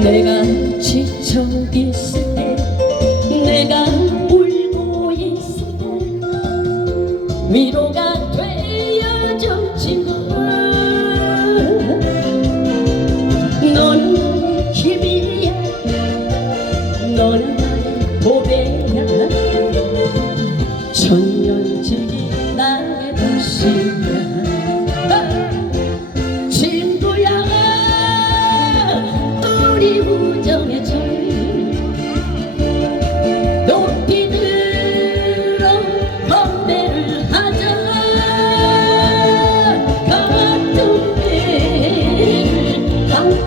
내가 지쳐 있을 때 내가 울고 있을 때 위로가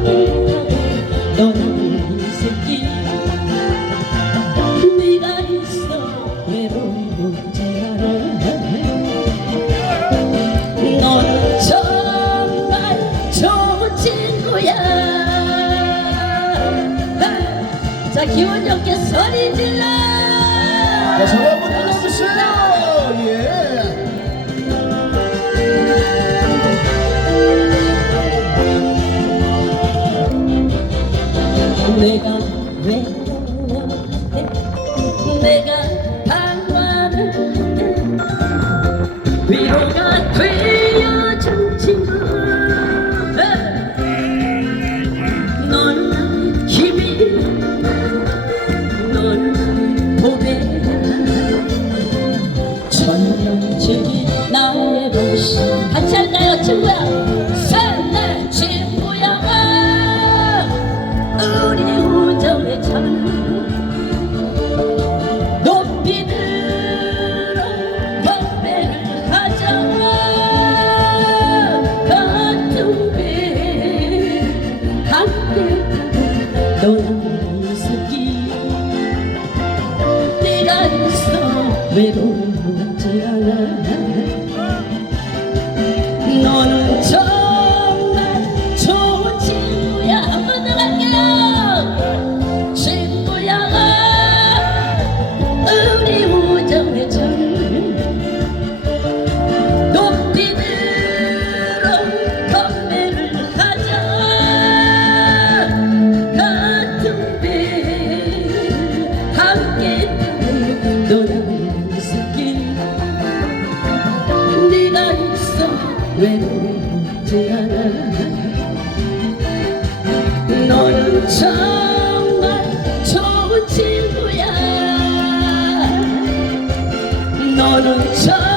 이 새끼 네가 있어 외로운지 알아 너는 정말 좋은 친구야 자 기분 좋게 소리 질러 자, 전화 한번 눌러주세요. 예. 내가 외로워 내가 방황을 위로가 친구 넌 나의 힘이 넌 나의 보배 천년지기 나의 도시 같이 할까요 친구야 함께 너랑 이 새끼 네가 있어 외로운 외로운지 알아 너는 정말 좋은 친구야. 너는 정말